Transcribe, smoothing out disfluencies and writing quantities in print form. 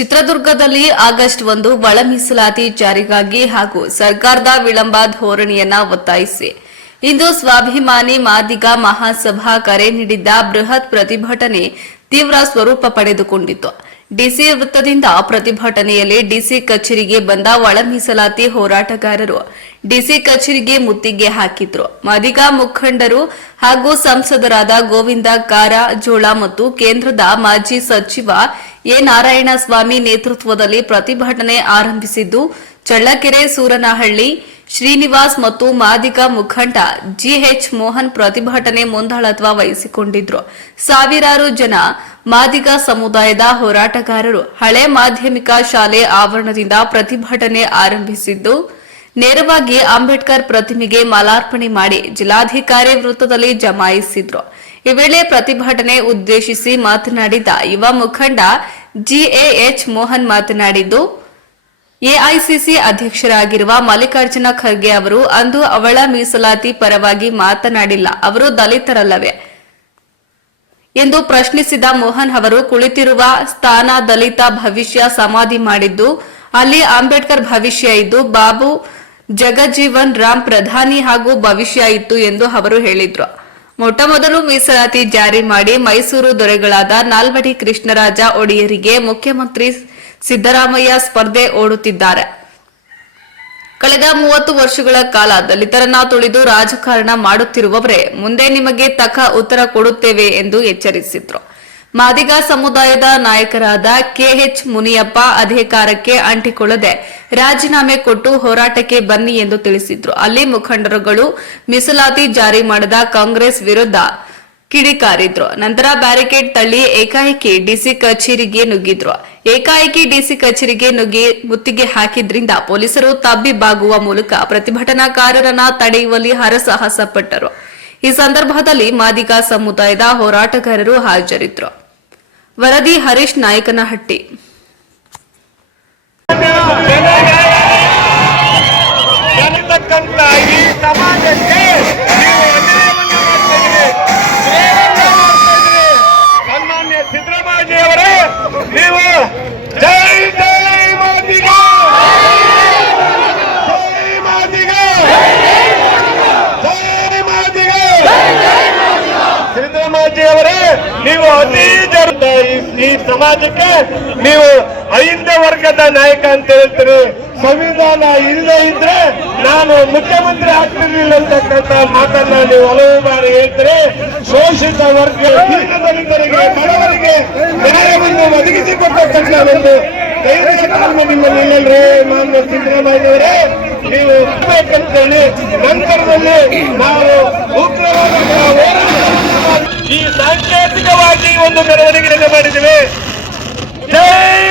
ಚಿತ್ರದುರ್ಗದಲ್ಲಿ ಆಗಸ್ಟ್ 1 ಒಳ ಮೀಸಲಾತಿ ಜಾರಿಗಾಗಿ ಹಾಗೂ ಸರ್ಕಾರದ ವಿಳಂಬ ಧೋರಣೆಯನ್ನ ಒತ್ತಾಯಿಸಿ ಇಂದು ಸ್ವಾಭಿಮಾನಿ ಮಾದಿಗ ಮಹಾಸಭಾ ಕರೆ ನೀಡಿದ್ದ ಬೃಹತ್ ಪ್ರತಿಭಟನೆ ತೀವ್ರ ಸ್ವರೂಪ ಪಡೆದುಕೊಂಡಿತು. ಡಿಸಿ ವೃತ್ತದಿಂದ ಪ್ರತಿಭಟನೆಯಲ್ಲಿ ಡಿಸಿ ಕಚೇರಿಗೆ ಬಂದ ಒಳ ಮೀಸಲಾತಿ ಹೋರಾಟಗಾರರು ಡಿಸಿ ಕಚೇರಿಗೆ ಮುತ್ತಿಗೆ ಹಾಕಿದ್ರು. ಮಾದಿಗ ಮುಖಂಡರು ಹಾಗೂ ಸಂಸದರಾದ ಗೋವಿಂದ ಕಾರಜೋಳ ಮತ್ತು ಕೇಂದ್ರದ ಮಾಜಿ ಸಚಿವ ಎ ನಾರಾಯಣಸ್ವಾಮಿ ನೇತೃತ್ವದಲ್ಲಿ ಪ್ರತಿಭಟನೆ ಆರಂಭಿಸಿದ್ದು, ಚಳ್ಳಕೆರೆ ಸೂರನಹಳ್ಳಿ ಶ್ರೀನಿವಾಸ್ ಮತ್ತು ಮಾದಿಗ ಮುಖಂಡ ಜಿಎಚ್ ಮೋಹನ್ ಪ್ರತಿಭಟನೆ ಮುಂದಾಳತ್ವ ವಹಿಸಿಕೊಂಡಿದ್ರು. ಸಾವಿರಾರು ಜನ ಮಾದಿಗ ಸಮುದಾಯದ ಹೋರಾಟಗಾರರು ಹಳೆ ಮಾಧ್ಯಮಿಕ ಶಾಲೆ ಆವರಣದಿಂದ ಪ್ರತಿಭಟನೆ ಆರಂಭಿಸಿದ್ದು, ನೇರವಾಗಿ ಅಂಬೇಡ್ಕರ್ ಪ್ರತಿಮೆಗೆ ಮಾಲಾರ್ಪಣೆ ಮಾಡಿ ಜಿಲ್ಲಾಧಿಕಾರಿ ವೃತ್ತದಲ್ಲಿ ಜಮಾಯಿಸಿದ್ರು. ಈ ವೇಳೆ ಪ್ರತಿಭಟನೆ ಉದ್ದೇಶಿಸಿ ಮಾತನಾಡಿದ ಯುವ ಮುಖಂಡ ಜಿಎಚ್ ಮೋಹನ್ ಮಾತನಾಡಿದ್ದು, ಎಐಸಿಸಿ ಅಧ್ಯಕ್ಷರಾಗಿರುವ ಮಲ್ಲಿಕಾರ್ಜುನ ಖರ್ಗೆ ಅವರು ಅಂದು ಅವಳ ಮೀಸಲಾತಿ ಪರವಾಗಿ ಮಾತನಾಡಿಲ್ಲ, ಅವರು ದಲಿತರಲ್ಲವೇ ಎಂದು ಪ್ರಶ್ನಿಸಿದ ಮೋಹನ್ ಅವರು, ಕುಳಿತಿರುವ ಸ್ಥಾನ ದಲಿತ ಭವಿಷ್ಯ ಸಮಾಧಿ ಮಾಡಿದ್ದು, ಅಲ್ಲಿ ಅಂಬೇಡ್ಕರ್ ಭವಿಷ್ಯ ಇದ್ದು, ಬಾಬು ಜಗಜೀವನ್ ರಾಮ್ ಪ್ರಧಾನಿ ಹಾಗೂ ಭವಿಷ್ಯ ಇತ್ತು ಎಂದು ಅವರು ಹೇಳಿದ್ರು. ಮೊಟ್ಟಮೊದಲು ಮೀಸಲಾತಿ ಜಾರಿ ಮಾಡಿ ಮೈಸೂರು ದೊರೆಗಳಾದ ನಾಲ್ವಡಿ ಕೃಷ್ಣರಾಜ ಒಡೆಯರಿಗೆ ಮುಖ್ಯಮಂತ್ರಿ ಸಿದ್ದರಾಮಯ್ಯ ಸ್ಪರ್ಧೆ ಓಡುತ್ತಿದ್ದಾರೆ. ಕಳೆದ 30 ವರ್ಷಗಳ ಕಾಲ ದಲಿತರನ್ನ ತುಳಿದು ರಾಜಕಾರಣ ಮಾಡುತ್ತಿರುವವರೇ, ಮುಂದೆ ನಿಮಗೆ ತಕ್ಕ ಉತ್ತರ ಕೊಡುತ್ತೇವೆ ಎಂದು ಎಚ್ಚರಿಸಿದ್ರು. ಮಾದಿಗ ಸಮುದಾಯದ ನಾಯಕರಾದ ಕೆಎಚ್ ಮುನಿಯಪ್ಪ ಅಧಿಕಾರಕ್ಕೆ ಅಂಟಿಕೊಳ್ಳದೆ ರಾಜೀನಾಮೆ ಕೊಟ್ಟು ಹೋರಾಟಕ್ಕೆ ಬನ್ನಿ ಎಂದು ತಿಳಿಸಿದ್ರು. ಅಲ್ಲಿ ಮುಖಂಡರುಗಳು ಮೀಸಲಾತಿ ಜಾರಿ ಮಾಡದ ಕಾಂಗ್ರೆಸ್ ವಿರುದ್ಧ ಕಿಡಿಕಾರಿದ್ರು. ನಂತರ ಬ್ಯಾರಿಕೇಡ್ ತಳ್ಳಿ ಏಕಾಏಕಿ ಡಿಸಿ ಕಚೇರಿಗೆ ನುಗ್ಗಿದ್ರು. ಏಕಾಏಕಿ ಡಿಸಿ ಕಚೇರಿಗೆ ನುಗ್ಗಿ ಮುತ್ತಿಗೆ ಹಾಕಿದ್ರಿಂದ ಪೊಲೀಸರು ತಬ್ಬಿ ಬಾಗುವ ಮೂಲಕ ಪ್ರತಿಭಟನಾಕಾರರನ್ನ ತಡೆಯುವಲ್ಲಿ ಹರಸಾಹಸ ಪಟ್ಟರು. ಈ ಸಂದರ್ಭದಲ್ಲಿ ಮಾದಿಗ ಸಮುದಾಯದ ಹೋರಾಟಗಾರರು ಹಾಜರಿದ್ದರು. ವರದಿ ಹರೀಶ್ ನಾಯಕನಹಟ್ಟಿ. ನೀವು ಅತಿ ಈ ಸಮಾಜಕ್ಕೆ ನೀವು ಅಹಿಂದ ವರ್ಗದ ನಾಯಕ ಅಂತ ಹೇಳ್ತೀರಿ. ಸಂವಿಧಾನ ಇಲ್ಲದೆ ಇದ್ರೆ ನಾನು ಮುಖ್ಯಮಂತ್ರಿ ಆಗ್ತಿರ್ಲಿಲ್ಲ ಅಂತಕ್ಕಂಥ ಮಾತನ್ನ ನೀವು ಹಲವು ಬಾರಿ ಹೇಳ್ತೀರಿ. ಶೋಷಿತ ವರ್ಗ ದಲಿತರಿಗೆ ಬಡವರಿಗೆ ನ್ಯಾಯವನ್ನು ಒದಗಿಸಿಕೊಟ್ಟಂತ ಒಂದು ಧೈರ್ಯ ತಾಳ್ಮೆ ನಿಮ್ಮಲ್ಲಿ ಇಲ್ಲಲ್ರಿ ಮಾನ್ಯ ಸಿದ್ದರಾಮಯ್ಯವರೇ. ನೀವು ಬೇಕಂತೇಳಿ ನಂತರದಲ್ಲಿ ನಾವು ಉಗ್ರವಾದ ಈ ಸಾಂಕೇತಿಕವಾಗಿ ಒಂದು ಮೆರವಣಿಗೆ ಮಾಡಿದ್ದೇವೆ. ಜೈ